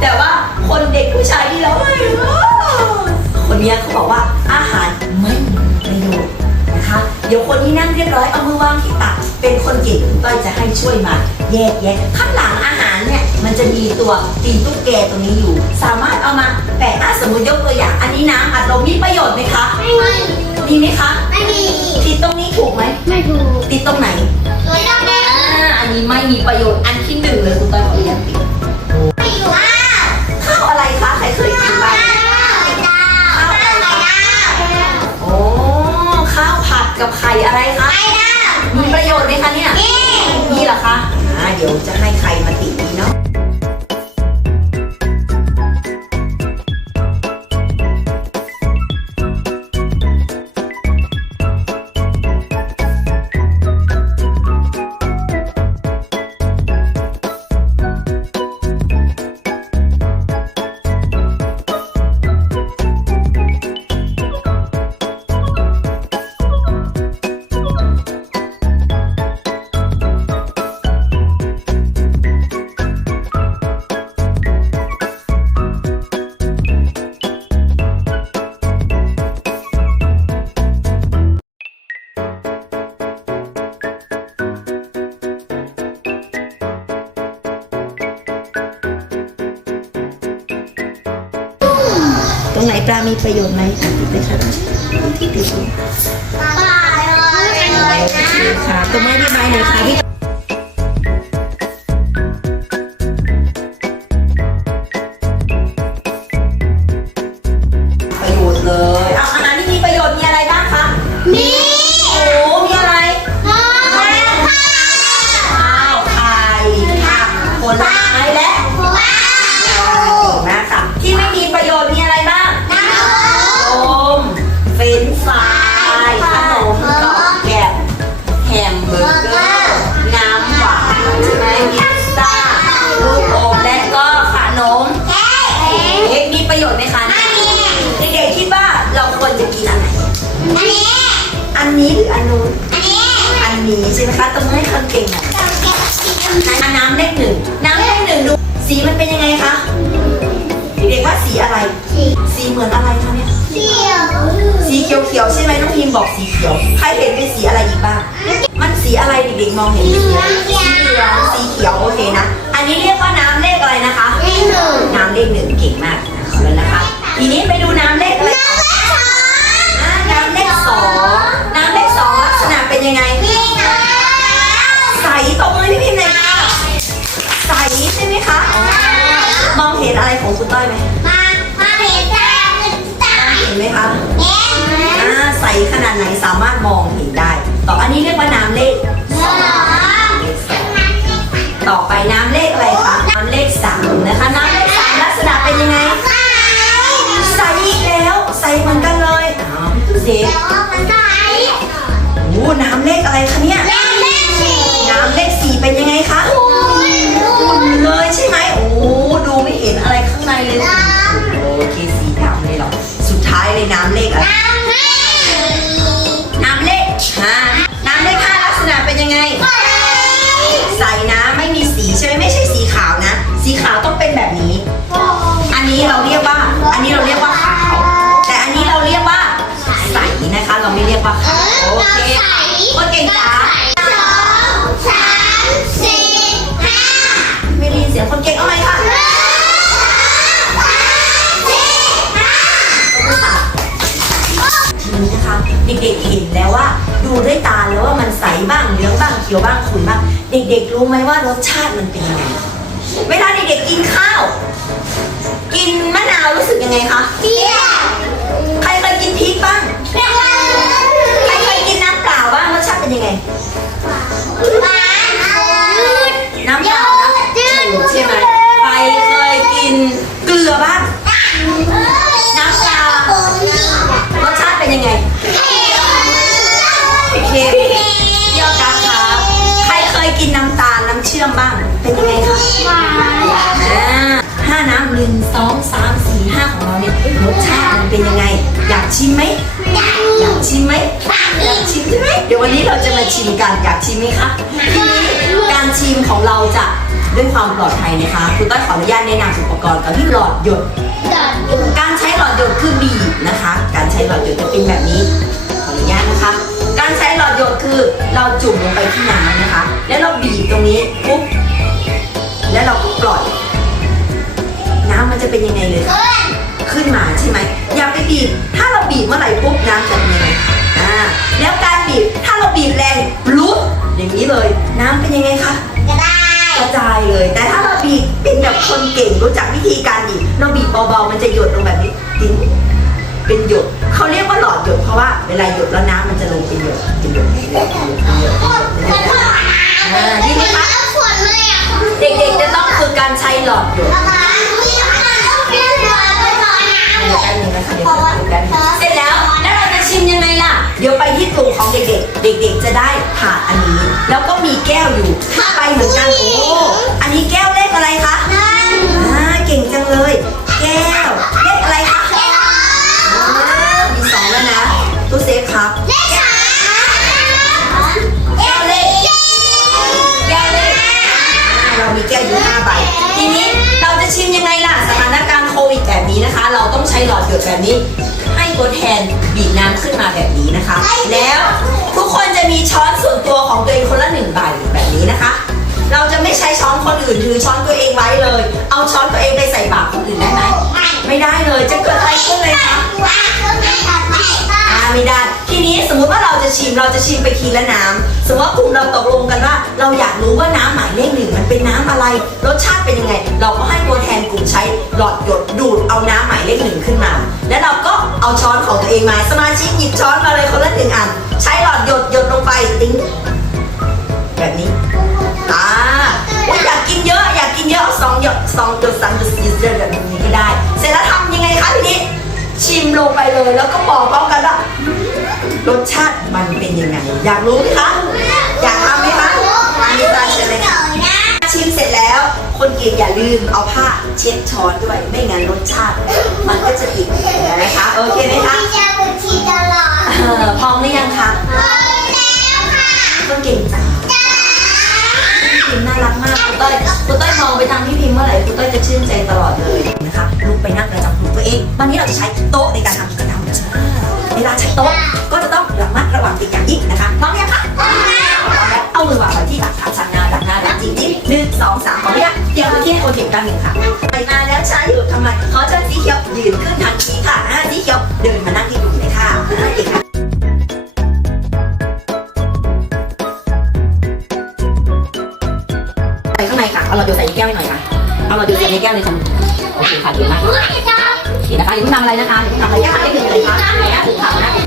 แต่ว่าคนเด็กผู้ชายที่เราไม่คนเนี้ยเขาบอกว่าอาหารไม่มีประโยชน์นะคะเดี๋ยวคนที่นั่งเรียบร้อยเอามือวางที่ตักเป็นคนเก่งคุณต้อยจะให้ช่วยมาแยกแยะข้างหลังอาหารเนี่ยมันจะมีตัวตีนตุ๊กแกตรงนี้อยู่ สามารถเอามาแปะอะสมมติยกตัวอย่างอันนี้น้ำอัดลมมีประโยชน์ไหมคะมีไหมคะติดตรงนี้ถูกไหมติดตรงไหนอ่าอันนี้ไม่มีประโยชน์อันที่หนึ่งเลยคุณต้อยขออนุญาตติด ข้าวอะไรคะใครเคยกินบ้างโอ้ข้าวผัดกับไข่อะไรคะ มีประโยชน์ไหมคะเนี่ยนี่เหรอคะอ่าเดี๋ยวจะให้ใค ปลามีประโยชน์ไหมติดเลยค่ะที่ติดอยู่ค่ะตรงไม้ที่ไม้หน่อยค่ะพี่ ขียวใช่ไหมน้องพิมบอกสีเขียว ใครเห็นเป็นสีอะไรอีกบ้าง มันสีอะไรเด็กๆมองเห็นสีเหลืองสีเขียวโอเคนะ อันนี้เรียกว่าน้ำเลขอะไรนะคะ อะไรคะเนี่ย นะคะ เราไม่เรียกว่าขาวโอเคโอเคจ้าไม่ได้ยินเสียงคนเก่งเอาไหมคะทีนี้นะคะเด็กๆเห็นแล้วว่า ดูด้วยตาแล้วว่ามันใสบ้างเหลืองบ้างเขียวบ้างขุ่นบ้าง เด็กๆ รู้ไหมว่ารสชาติมันเป็นยังไงเวลาเด็กๆกินข้าว กินมะนาวรู้สึกยังไงคะใคร นยังไงน้ำเปล่านะจืดใช่ไหมใครเคยกินเกลือบ้าง น้ำปลารสชาติเป็นยังไงเคพี่ออกัสครับใครเคยกินน้ำตาลน้ำเชื่อมบ้าง เป็นยังไงคะอ่าห้าน้ำหนึ่งสองสามสี่ห้าของเราเนี่ยรสชาติมันเป็นยังไง อยากชิมไหมอยากชิมไหม เดี๋ยววันนี้เราจะมาชิมกันอยากชิมไหมคะทีนี้การชิมของเราจะด้วยความปลอดภัยนะคะ คุณต้อยขออนุญาตแนะนำอุปกรณ์ก่อนที่หลอดหยดการใช้หลอดหยดคือบีบนะคะ การใช้หลอดหยดจะเป็นแบบนี้ ขออนุญาตนะคะ การใช้หลอดหยดคือเราจุ่มลงไปที่น้ำนะคะ แล้วเราบีบตรงนี้ปุ๊บ แล้วเราก็ปล่อย น้ำมันจะเป็นยังไงเลยขึ้นมาใช่ไหมอย่าไปบีบ ถ้าเราบีบเมื่อไหร่ปุ๊บน้ำจะเป็นยังไงอ่า แล้วการบีบถ้าเราบีบแรงลุกอย่างนี้เลย น้ำเป็นยังไงคะกระจายเลย แต่ถ้าเราบีบเป็นแบบคนเก่งรู้จักวิธีการบีบเราบีบเบาๆมันจะหยดลงแบบนี้ติ้งเป็นหยดเขาเรียกว่าหลอดหยดเพราะว่าเวลาหยดแล้วน้ำมันจะลงเป็นหยดเป็นหยดเป็นหยดเป็นหยดเป็นหยดเป็นหยดเป็นหยดอ่าดีไหมคะเด็กๆจะต้องฝึกการใช้หลอดหยดเดี๋ยวแป๊บนึงนะคะเดี๋ยวแป๊บนึงเสร็จ เดี๋ยวไปที่กลุ่มของเด็กๆ เด็กๆ จะได้ถาดอันนี้ แล้วก็มีแก้วอยู่ไปเหมือนกันโอ้อันนี้แก้วเลขอะไรคะอ่าเก่งจังเลย แก้วเลขอะไรคะอ่ามีสองแล้วนะตู้เซฟครับแก้วเลขแก้วเลขอ่าเรามีแก้วอยู่ห้าใบทีนี้เราจะชิมยังไงล่ะสถานการณ์โควิดแบบนี้นะคะ เราต้องใช้หลอดหยดแบบนี้ นะคะ แล้วทุกคนจะมีช้อนส่วนตัวของตัวเองคนละหนึ่งใบแบบนี้นะคะ เราจะไม่ใช้ช้อนคนอื่นถือช้อนตัวเองไว้เลย เอาช้อนตัวเองไปใส่ปากคนอื่นได้ไหมไม่ได้เลยจะเกิดอะไรขึ้นเลยคะอ่าไม่ได้ นี้สมมุติว่าเราจะชิมเราจะชิมไปทีละน้ำสมมติว่ากลุ่มเราตกลงกันว่า เราอยากรู้ว่าน้ำหมายเลขหนึ่งมันเป็นน้ำอะไร รสชาติเป็นยังไง เราก็ให้ตัวแทนกลุ่มใช้หลอดหยดดูดเอาน้ำหมายเลขหนึ่งขึ้นมา แล้วเราก็เอาช้อนของตัวเองมาสมาชิกหยิบช้อนมาเลยคนละหนึ่งอันใช้หลอดหยดหยดลงไปติ้งแบบนี้อ่าอุ๊ยอยากกินเยอะอยากกินเยอะสองหยดสองหยดสามหยดสี่หยดแบบนี้ก็ได้ เสร็จแล้วทำยังไงคะทีนี้ชิมลงไปเลยแล้วก็บอกพร้อมกันว่า รสชาติมันเป็นยังไง อยากรู้ไหมคะ อยากทำไหมคะอันนี้ตาเชิญเลยค่ะชิมเสร็จแล้ว คนเก่งอย่าลืมเอาผ้าเช็ดช้อนด้วย ไม่งั้นรสชาติ มันก็จะติดนะคะ โอเคไหมคะเออพร้อมหรือยังคะคนเก่งจ้าพี่พิมพ์น่ารักมากคุณต้อยคุณต้อยมองไปทางพี่พิมพ์เมื่อไหร่คุณต้อยจะชื่นใจตลอดเลยนะคะลุกไปนั่งประจำกลุ่มตัวเองวันนี้เราจะใช้โต๊ะในการทำกิจกรรมเว ลาใช้โต๊ะก็จะต้องระมัดระวังเป็นอย่างยิ่งนะคะพร้อมยังคะพร้อมแล้วเอามือวางไว้ที่หลังขาชันหน้าดักหน้าดักจริงจริงหนึ่งสองสามขออนุญาตเกี่ยวกับที่ให้คนเห็นกันหนึ่งค่ะไปมาแล้วช้าอยู่ทำไมเขอเชิญสีเขียวยืนขึ้นทันทีค่ะสีเขียวเดินมานั่งที่กลุ่มเลยค่ะอ่าเก่งค่ะใส่ข้างในค่ะเอาเราโยนใส่แก้วหน่อยค่ะเอาเราโยนใส่ในแก้วเลยค่ะโอเคค่ะเก่งมาก นะคะอยู่ทำอะไรนะคะอยาเพิ่งทำอะไรแก้วให้ถึงเลยค่ะค่ะ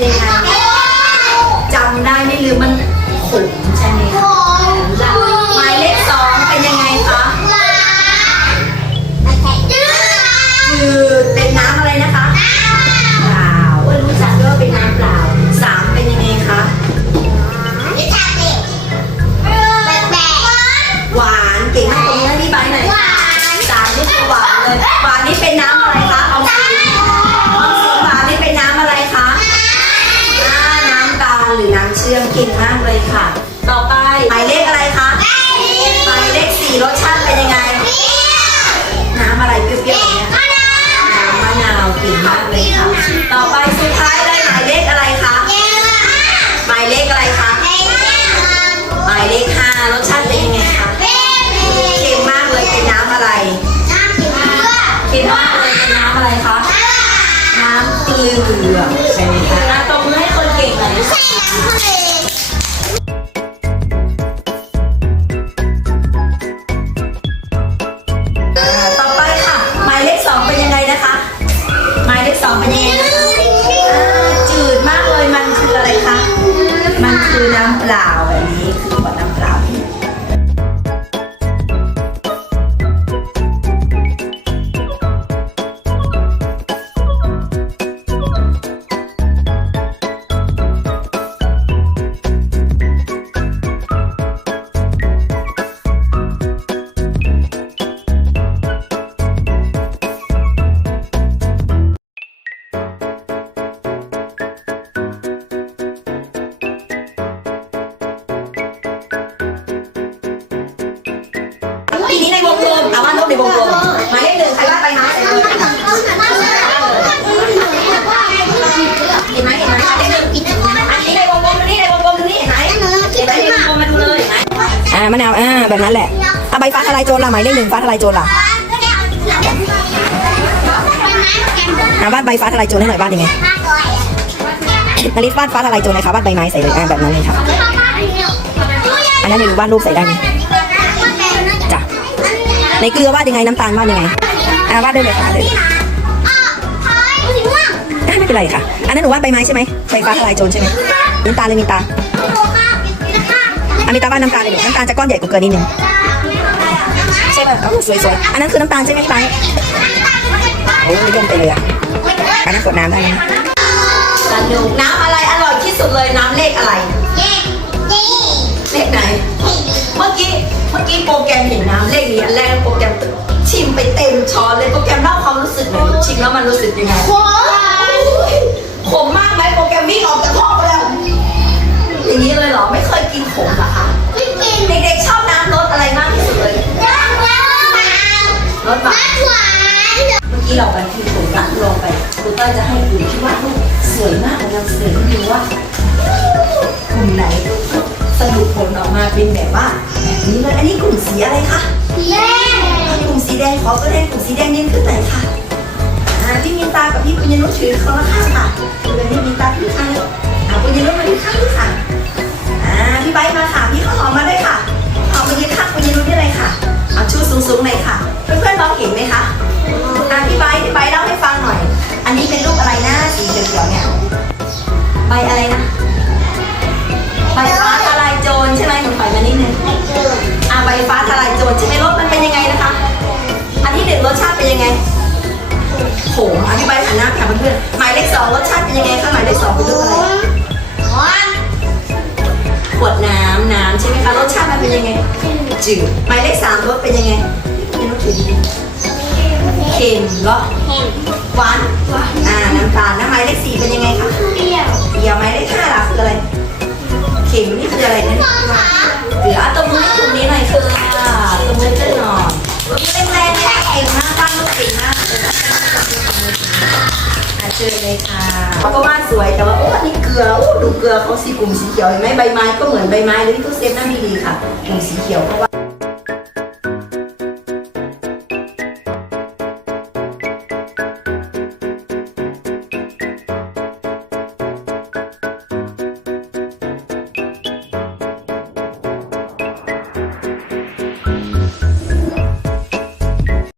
เป็นยังไงจำได้ไม่ลืมมันขม หรือน้ำเชื่อมเก่งมากเลยค่ะ ต่อไปหมายเลขอะไรคะหมายเลขสี่รสชาติเป็นยังไง น้ำอะไรเปรี้ยวๆอย่างเงี้ยน้ำมะนาวเก่งมากเลยค่ะ ต่อไปสุดท้ายเลยหมายเลขอะไรคะหมายเลขอะไรคะหมายเลขห้ารสชาติเป็นยังไงคะเค็มมากเลยเป็นน้ำอะไรเค็มมากเลยเป็นน้ำอะไรคะน้ำเกลือใช่ไหมคะอะตบมือให้ คนเาทลายโจรล่ะหมายเลขหนึ่งฟ้าทลายโจรล่ะอ่าวาดใบฟ้าทลายโจรให้หน่อยวาดยังไงนาริสวาดฟ้าทลายโจรเลยค่ะวาดใบไม้ใส่เลยอ่าแบบนั้นเลยค่ะอันนั้นเดี๋ยวดูวาดรูปใส่ได้ไหมจ้ะในเกลือวาดยังไงน้ำตาลวาดยังไงอ่าวาดได้เลยค่ะได้เลยอะไม่เป็นไรค่ะ อันนั้นหนูวาดใบไม้ใช่ไหมใบฟ้าทลายโจรใช่ไหมน้ำตาลเลยมีตาอันนี้ตาวาน้ำตาลเลยน้ำตาลจะก้อนใหญ่กว่าเกลือนิดนึง ใช่ป่ะอ๋อสวยๆ อันนั้นคือน้ำตาลใช่ไหมพี่ไบร์ทโอ้ยย่นไปเลยอะอันนั้นกดน้ำได้ไหมสนุกน้ำอะไรอร่อยที่สุดเลยน้ำเลขอะไร เลขไหน เมื่อกี้เมื่อกี้โปรแกรมเห็นน้ำเลขนี้อันแรกโปรแกรมชิมไปเต็มช้อนเลยโปรแกรมเล่าความรู้สึกหน่อยชิมแล้วมันรู้สึกยังไงขมมากไหมโปรแกรมวิ่งออกจากห้องไปแล้วอย่างนี้เลยเหรอไม่เคยกินขมเหรอคะเด็กๆชอบน้ำรสอะไรมากที่สุดเลย รสหวานเมื่อกี้เราไปที่ผมรักลงไปคุณเต้ยจะให้ดูที่ว่าดรูปสวยมากเรานำเสนอให้ดูว่ากลุ่มไหนสรุปผลออกมาเป็นแบบว่าแบบนี้เลยอันนี้กลุ่มสีอะไรคะกลุ่มสีแดงขอตัวแดงกลุ่มสีแดงยืนขึ้นหน่อยค่ะอ่าพี่มินตากับพี่ปุญญนุชถือคนละข้างค่ะคือเป็นพี่มินตาถือข้างนี้อ่าปุญญนุชมาถือข้างนี้ค่ะอ่าพี่ไบร์ทมาค่ะพี่ข้าวหอมมาด้วยค่ะข้าวหอมมายืนข้างปุญญนุช เอาชุดสูงๆเลยค่ะ เพื่อนๆมองเห็นไหมคะอาพี่ใบพี่ใบเล่าให้ฟังหน่อย อันนี้เป็นรูปอะไรนะสีเขียวๆเนี่ย ใบอะไรนะ ใบฟ้าค่ะ จืดหมายเลขสามรสเป็นยังไงไม่รู้ถือดีเค็มเหรอหวานอ่าน้ำตาลนะหมายเลขสี่เป็นยังไงคะเปรี้ยวเปรี้ยวหมายเลขห้าล่ะคืออะไรเค็มนี่คืออะไรนะเกลืออะตบมือให้กลุ่มนี้หน่อยคือตบมือเต้นหน่อยตบมือแรงๆเลยเก่งมากบ้านลูกเก่งมากเลยอะเชิญเลยค่ะเขาก็วาดสวยแต่ว่าโอ้อันนี่เกลือโอ้ดูเกลือเขาสีกลุ่มสีเขียวเห็นไหมใบไม้ก็เหมือนใบไม้เลยที่ตู้เซฟน่ามีดีค่ะกลุ่มสีเขียวเพราะว่า